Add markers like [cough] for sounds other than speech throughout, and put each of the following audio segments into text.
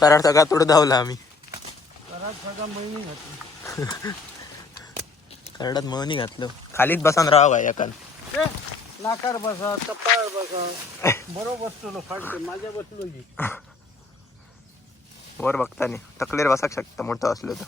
कराड सगळा तोड धावला आम्ही. कराडात मळणी घातलं. खालीच बसान राहावं काय एकान. नाकार बसा कपाळ बसा. बरोबर बसलो फाटते माझ्या बसलो की. वर बघतानी. तकलेर बसाक शकता मोठं असलं तर.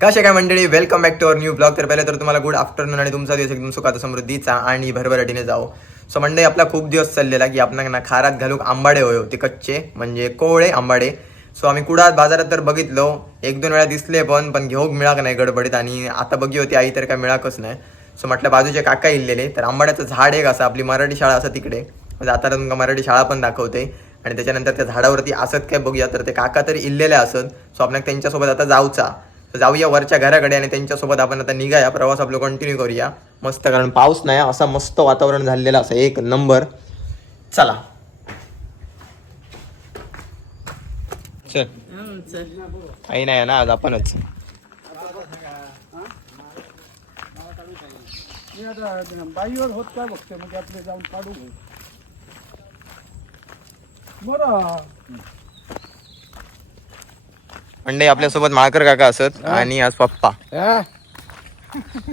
कसे काय मंडळी? Welcome back to our new blog तर पहिले तर तुम्हाला गुड आफ्टरनून आणि तुमचा दिवस एकदम सुखाचा समृद्धीचा आणि भरभराटीने जाओ सो मंडळी आपला खूप दिवस चाललेला की आपण ना खारात घालूक आंबाडे होय ते कच्चे म्हणजे कोवळे आंबाडे. सो आम्ही कुडात बाजारात तर बघितलो. एक दोन वेळा दिसले पण पण घेऊक मिळाक नाही गडबडीत आणि आता बघी होती आई तर काय मिळाकच नाही. सो म्हटलं बाजूचे काका इल्लेले तर आंबाड्याचं झाड एक असं आपली मराठी शाळा असं तिकडे. जाताना तुमका मराठी शाळा पण दाखवते. आणि त्याच्यानंतर त्या झाडावरती असत काय बघूया तर ते काका तरी इल्लेले असत. सो आपण त्यांच्यासोबत आता जाऊचा. जाऊया वरच्या घराकडे आणि त्यांच्यासोबत आपण आता निघाया. प्रवास आपलं कंटिन्यू करूया. मस्त कारण पाऊस नाही असा मस्त वातावरण झालेलं असं. एक नंबर. चला. चल. काही नाही ना आज आपणच. बाईवर होत काय बघते? म्हणजे आपले जाऊन काढू. बरं. म्हणजे आपल्यासोबत माळकर काका असत आणि आज पप्पा. हा.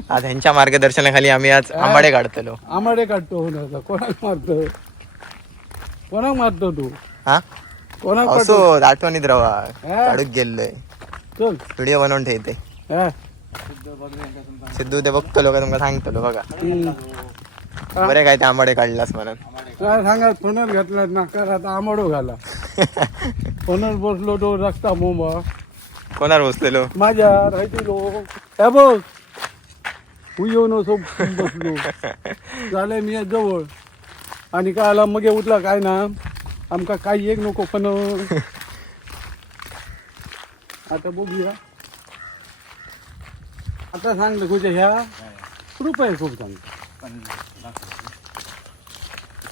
आज ह्यांच्या मार्गदर्शनाखाली आम्ही आज आंबाडे काढतलो. आमाडे काढतो होणार कोणाक मारतो? कोणाक मारतो तू? हा? कोणाक असो आठवणीत रवा हा. काढूक गेलोय. चल. व्हिडिओ बनवून ठेवते. हा. सिद्धू ते बघतलो का तुमका सांगतलो बघा. बरे काय ते आंबाडे काढलास म्हणून. काय सांगा फोनर घातला नाकार आता आमाडो घाला. [laughs] फोनर बसलो तो रस्ता मोबा कोणावर बसलेलो? माझ्या राहतो हे बघ. तू येऊन असो बसलो. झालं मी जवळ. आणि काय आला मग उठला काय ना? आमका काही एक नको पण. आता बघूया. आता सांगलं तुझ्या ह्या रुपये खूप सांग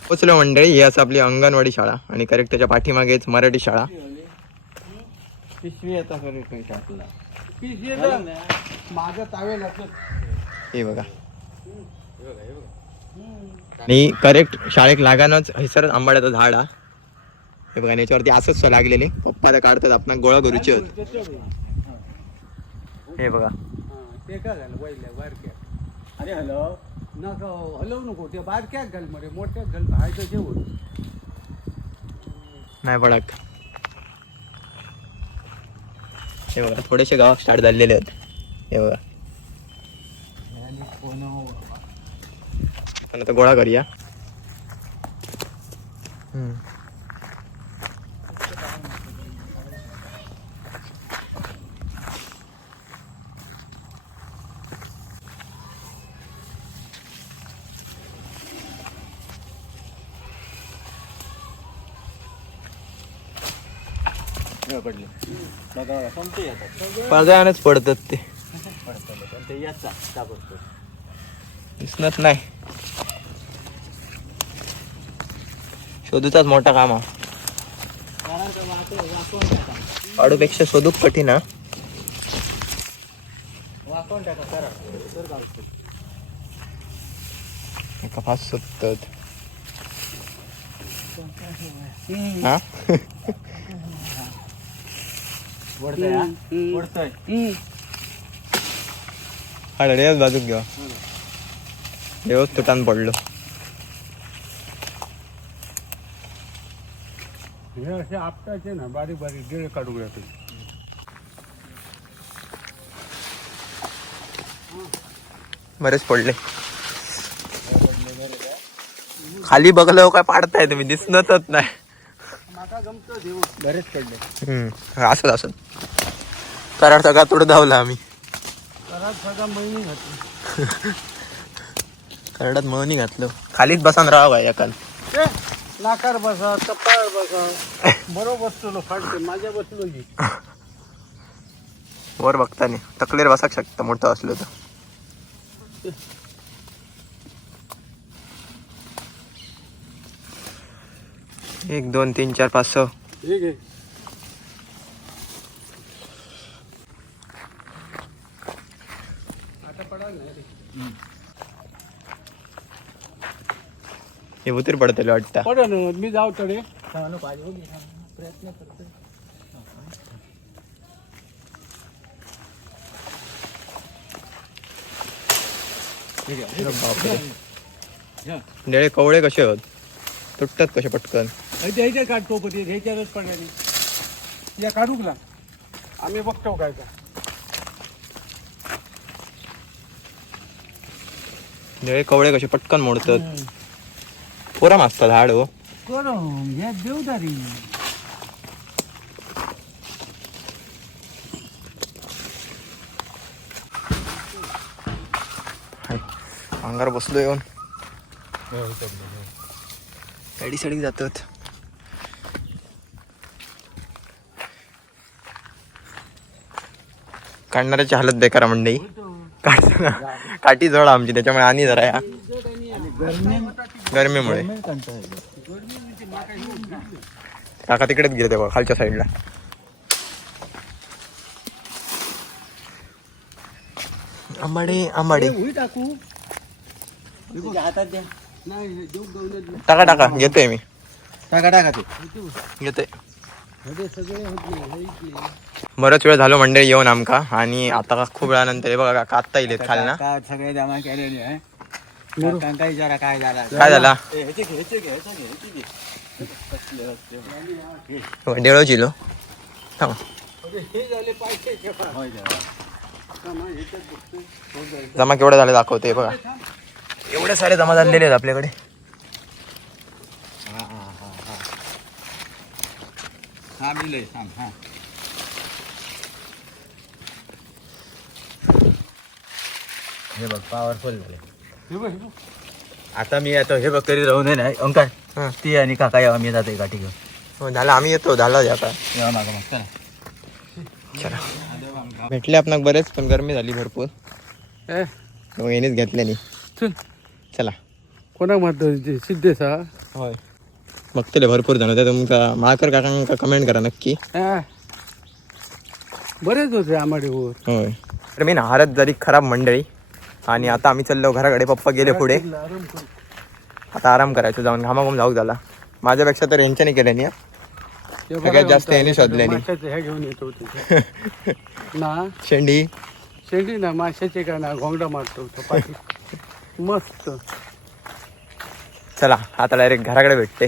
पोचलो मंडळी ही असं आपली अंगणवाडी शाळा आणि करेक्ट त्याच्या पाठीमागेच मराठी शाळा. पिशवी आता माझं तावेल हे बघा. आणि करेक्ट शाळेक लागानच हैसरच आंबाड्याचं झाड हा हे बघा याच्यावरती असंच लागलेले. पप्पा आता काढतात आपण गोळा करूचे होत हे बघा. ते काय झालं? वैल्या बारक्या. अरे हॅलो. नका हलवू नको. ते बारक्याक घाल मरे. मोठ्याक घाल. हायचं जेवण. नाही पडक हे बघा थोडेसे गावात स्टार्ट झालेले आहेत. हे बघा. पण आता गोळा करूया. खेळ हम्म. पडद्यानेच पडतात ते. दिसणार नाही. शोधूचाच मोठा काम हा. पाडूपेक्षा शोधूक कठीण हा. एका फास सुटतात हा? हळदीच बाजूक घ्या. व्यवस्थित तुटान पडलो. हे असे आपटायचे ना बारीक बारीक गिळ काढू घ्या तुम्ही. बरेच पडले. खाली बघलं काय पाडताय तुम्ही? दिसतच नाही. बरेच पडले. हम्म. असत असत कराड सगळा तोड धावला आम्ही. कराडात मळणी घातलं. खालीच बसान राहावं काय एकान ए, नाकार बसा कपाळ बसा. बरोबर बसलो फाटते माझ्या बसलो की वर बघतानी. तकलेर बसाक शकता मोठं असलं तर. एक दोन तीन चार पाच सहा. हे उतर पडतले वाटतं. पडन मी जाऊ तडे. डेळे कवळे कसे होत? तुटतात कसे पटकन? ह्याच्या काढतो पण ह्याच्यावरच पडल्याने? या काढूक ना आम्ही बघतो काय का कवळे कसे पटकन मोडतात. पोरा मागतात हाड हो. करो ह्या देवदारी. अंगार बसलो येऊन. साडी साडी जातात. काढणाऱ्याची हालत बेकार काढताना काठी जड आमची त्याच्यामुळे आणि जरा या. गरमीमुळे. काका तिकडेच गेले तेव्हा खालच्या साईडला. आंबाडे आंबाडे. टाकू टाका टाका घेतोय मी. टाका टाका ते. घेतोय. बराच वेळ झालो मंडळी येऊन आमका. आणि आता का खूप वेळानंतर बघा काका आत्ता येईल खाल ना का सगळे जमा केलेले आहे. काय झाला? काय झाला. डेळो चिलो. जमा केवढे झाले दाखवते बघा. एवढे सारे जमा झालेले आहेत आपल्याकडे. हा हा हा हा. हा हा हे बघ पॉवरफुल हे हे. आता मी आता हे बघ करीत राहू नये नाही अंकल. हं. ती आणि काका यावं मी जाते गाठी घेऊन. हो, झालं आम्ही येतो झालं आता. यावं मागं मग चला. चला. भेटले आपणाक बरेच पण गरमी झाली भरपूर. ए, मग येणेच घेतले नाही. चल. चला. कोणाक म्हणतो ते सिद्धेश हा. होय. बघतले भरपूर जण. होते तुमका माळकर काकांका कमेंट करा नक्की. हा. बरेच होते आमाडेवर होय. तर मी ना हारत जरी खराब मंडळी आणि आता आम्ही चाललो घराकडे पप्पा गेले पुढे. आता आराम करायचो जाऊन घामाघूम जाऊ झाला माझ्यापेक्षा तर यांच्याने केलं नाही सगळ्यात जास्त याने शोधले हे. [laughs] ना? शेंडी. शेंडी ना माशाचे का ना घोंगडा मारतो [laughs] मस्त. चला आता डायरेक्ट घराकडे भेटते.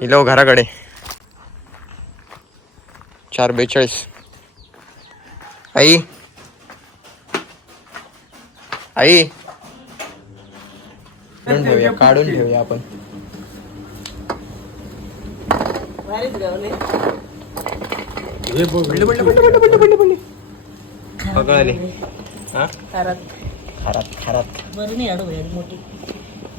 हिलो घराकडे. चार बेचाळीस. आई. आई. काढून ठेवूया काढून ठेवूया आपण. हे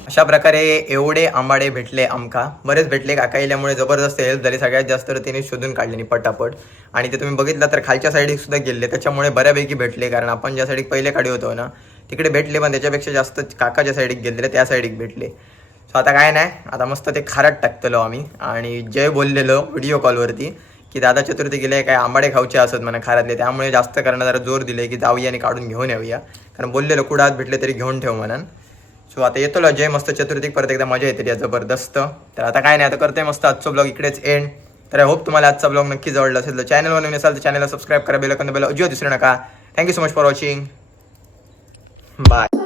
अशा प्रकारे एवढे आंबाडे भेटले आमका. बरेच भेटले काका इल्यामुळे जबरदस्त हेल्प झाली. सगळ्यात जास्त तर तिने शोधून काढले नाही पटापट. आणि ते तुम्ही बघितलं तर खालच्या साईडिक सुद्धा गेले. त्याच्यामुळे बऱ्यापैकी भेटले. कारण आपण ज्या साईडिक पहिले काढी होतो ना तिकडे भेटले पण त्याच्यापेक्षा जास्त काकाच्या साईडिक गेलेले त्या साईडिक भेटले. सो आता काय नाही आता मस्त ते खारात टाकतलो आम्ही. आणि जय बोललेलो व्हिडिओ कॉलवरती की दादा चतुर्थी गेले काय आंबाडे खाऊचे असत म्हणा खारातले त्यामुळे जास्त करणं जरा जोर दिले की जाऊया आणि काढून घेऊन येऊया. कारण बोललेलो कुडात भेटले तरी घेऊन ठेव म्हणून. सो आता येतो जय मस्त चतुर्थीक परत एकदा मजा येते या जबरदस्त. तर आता काय नाही आता करतोय मस्त आजचा ब्लॉग इकडेच एंड तर आय होप तुम्हाला आजचा ब्लॉग नक्की जवळला असेल. तर चॅनलवर नवीन असाल तर चॅनलला सबस्क्राईब करा बेल बेल अजिबात दिसू नका. Thank you so much for watching Bye.